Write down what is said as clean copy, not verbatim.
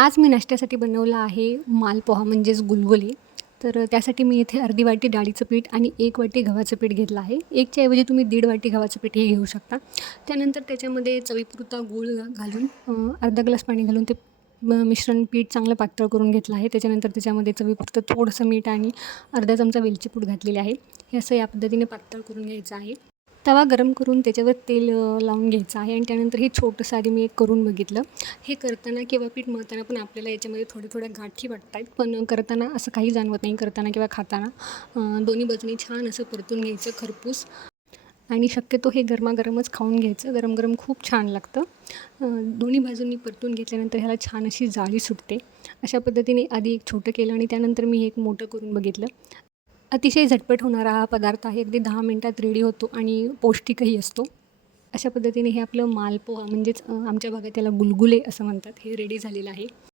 आज मी नाश्त्यासाठी बनवला आहे मालपोहा म्हणजेच गुलगुले. तर त्यासाठी मी इथे अर्धी वाटी डाळीचं पीठ आणि 1 वाटी गव्हाचं पीठ घेतलं आहे. 1च्या ऐवजी तुम्ही 1.5 वाटी गव्हाचं पीठही घेऊ शकता. त्यानंतर त्याच्यामध्ये चवीपुरता गूळ घालून अर्धा ग्लास पाणी घालून ते मिश्रण पीठ चांगलं पातळ करून घेतलं आहे. त्याच्यानंतर त्याच्यामध्ये चवीपुरतं थोडंसं मीठ आणि अर्धा चमचा वेलची पूड घातलेली आहे. हे असं या पद्धतीने पातळ करून घ्यायचं आहे. तवा गरम करून त्याच्यावर तेल लावून घ्यायचं आहे आणि त्यानंतर हे छोटंसं आधी मी एक करून बघितलं. हे करताना किंवा पीठ मळताना पण आपल्याला याच्यामध्ये थोड्या गाठी वाटत आहेत, पण करताना असं काही जाणवत नाही. करताना किंवा खाताना दोन्ही बाजूनी छान असं परतून घ्यायचं खरपूस आणि शक्यतो हे गरमागरमच खाऊन घ्यायचं. गरम गरम खूप छान लागतं. दोन्ही बाजूंनी परतून घेतल्यानंतर ह्याला छान अशी जाळी सुटते. अशा पद्धतीने आधी एक छोटं केलं आणि त्यानंतर मी एक मोठं करून बघितलं. अतिशय झटपट होणारा हा पदार्थ आहे. अगदी 10 मिनिटात रेडी होतो आणि पौष्टिकही असतो. अशा पद्धतीने हे आपलं मालपोहा म्हणजेच आमच्या भागात त्याला गुलगुले असं म्हणतात, हे रेडी झालेलं आहे.